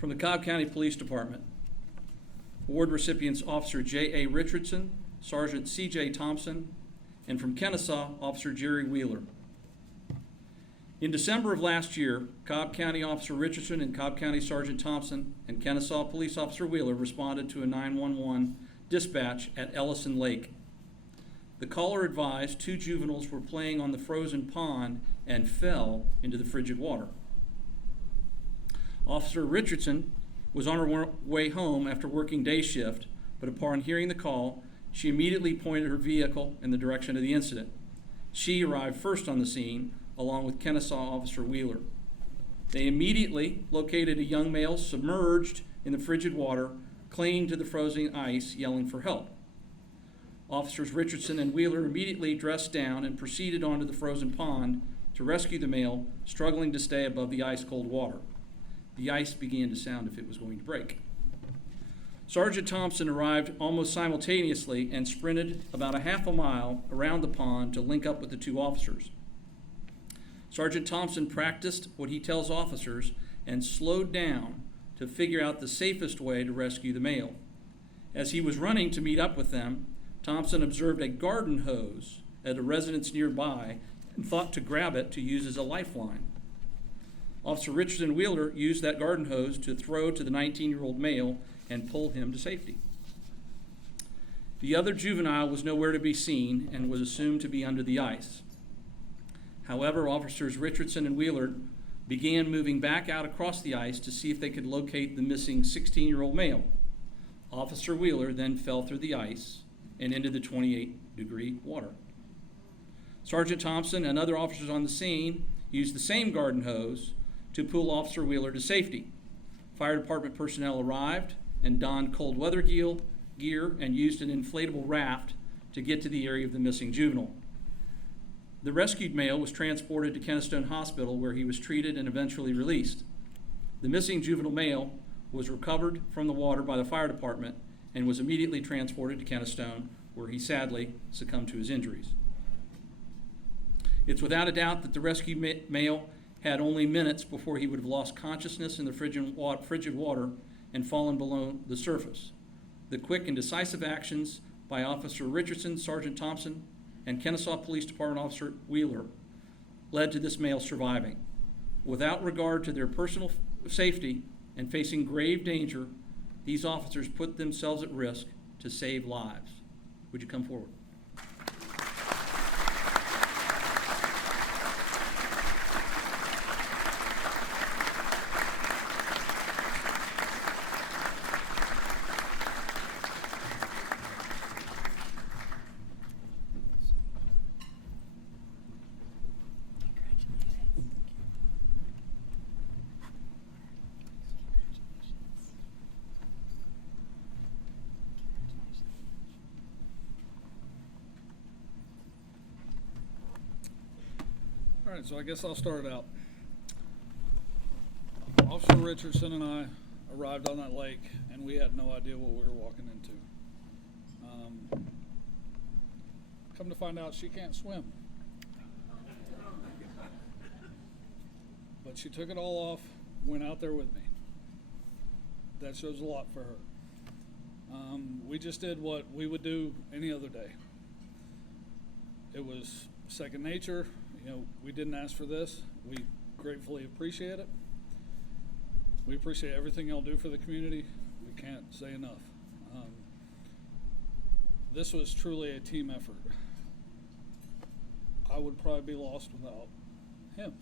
From the Cobb County Police Department, award recipients Officer J.A. Richardson, Sergeant C.J. Thompson, and from Kennesaw, Officer Jerry Wheeler. In December of last year, Cobb County Officer Richardson and Cobb County Sergeant Thompson and Kennesaw Police Officer Wheeler responded to a 911 dispatch at Ellison Lake. The caller advised 2 juveniles were playing on the frozen pond and fell into the frigid water. Officer Richardson was on her way home after working day shift, but upon hearing the call, she immediately pointed her vehicle in the direction of the incident. She arrived first on the scene, along with Kennesaw Officer Wheeler. They immediately located a young male submerged in the frigid water, clinging to the frozen ice, yelling for help. Officers Richardson and Wheeler immediately dressed down and proceeded onto the frozen pond to rescue the male, struggling to stay above the ice-cold water. The ice began to sound if it was going to break. Sergeant Thompson arrived almost simultaneously and sprinted about a half a mile around the pond to link up with the 2 officers. Sergeant Thompson practiced what he tells officers and slowed down to figure out the safest way to rescue the male. As he was running to meet up with them, Thompson observed a garden hose at a residence nearby and thought to grab it to use as a lifeline. Officer Richardson Wheeler used that garden hose to throw to the 19-year-old male and pull him to safety. The other juvenile was nowhere to be seen and was assumed to be under the ice. However, officers Richardson and Wheeler began moving back out across the ice to see if they could locate the missing 16-year-old male. Officer Wheeler then fell through the ice and into the 28-degree water. Sergeant Thompson and other officers on the scene used the same garden hose to pull Officer Wheeler to safety. Fire department personnel arrived and donned cold weather gear and used an inflatable raft to get to the area of the missing juvenile. The rescued male was transported to Kennesaw Hospital, where he was treated and eventually released. The missing juvenile male was recovered from the water by the fire department and was immediately transported to Kennesaw, where he sadly succumbed to his injuries. It's without a doubt that the rescued male had only minutes before he would have lost consciousness in the frigid water and fallen below the surface. The quick and decisive actions by Officer Richardson, Sergeant Thompson, and Kennesaw Police Department Officer Wheeler led to this male surviving. Without regard to their personal safety and facing grave danger, these officers put themselves at risk to save lives. Would you come forward? All right, so I guess I'll start out. Officer Richardson and I arrived on that lake, and we had no idea what we were walking into. Come to find out, she can't swim. But she took it all off, went out there with me. That shows a lot for her. We just did what we would do any other day. It was second nature. You know, we didn't ask for this. We gratefully appreciate it. We appreciate everything y'all do for the community. We can't say enough. This was truly a team effort. I would probably be lost without him.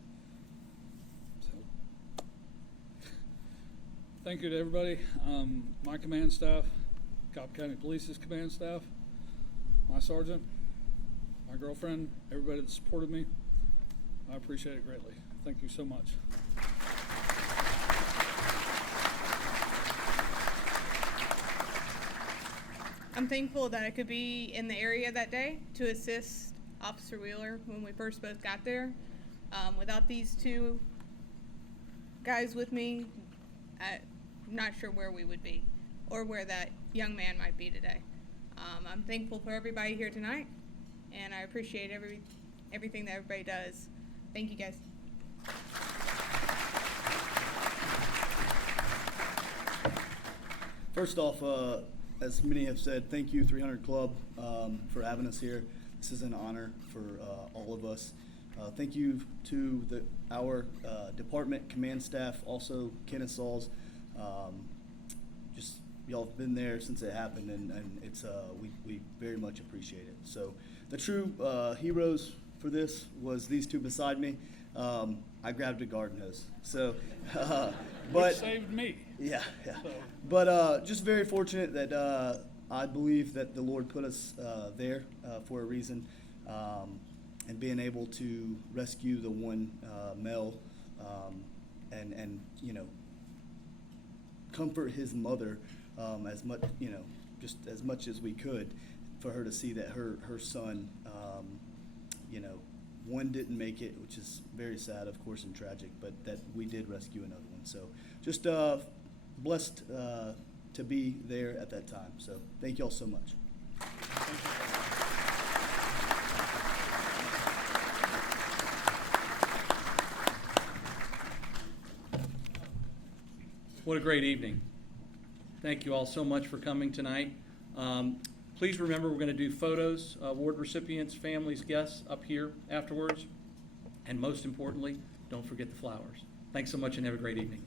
So, thank you to everybody. My command staff, Cobb County Police's command staff, my sergeant, my girlfriend, everybody that supported me. I appreciate it greatly. Thank you so much. I'm thankful that I could be in the area that day to assist Officer Wheeler when we first both got there. Without these 2 guys with me, I'm not sure where we would be or where that young man might be today. I'm thankful for everybody here tonight, and I appreciate everything that everybody does. Thank you, guys. First off, as many have said, thank you 300 Club for having us here. This is an honor for all of us. Thank you to our department, command staff, also Kennesaw's. Just y'all have been there since it happened, and it's we very much appreciate it. So the true heroes for this was these two beside me. I grabbed a garden hose. So, but Which saved me. yeah. So, But just very fortunate that I believe that the Lord put us there for a reason, and being able to rescue the one male, and comfort his mother as much just as much as we could, for her to see that her son one didn't make it, which is very sad, of course, and tragic, but that we did rescue another one. So just blessed to be there at that time. So thank you all so much. What a great evening. Thank you all so much for coming tonight. Please remember, we're going to do photos, award recipients, families, guests up here afterwards. And most importantly, don't forget the flowers. Thanks so much and have a great evening.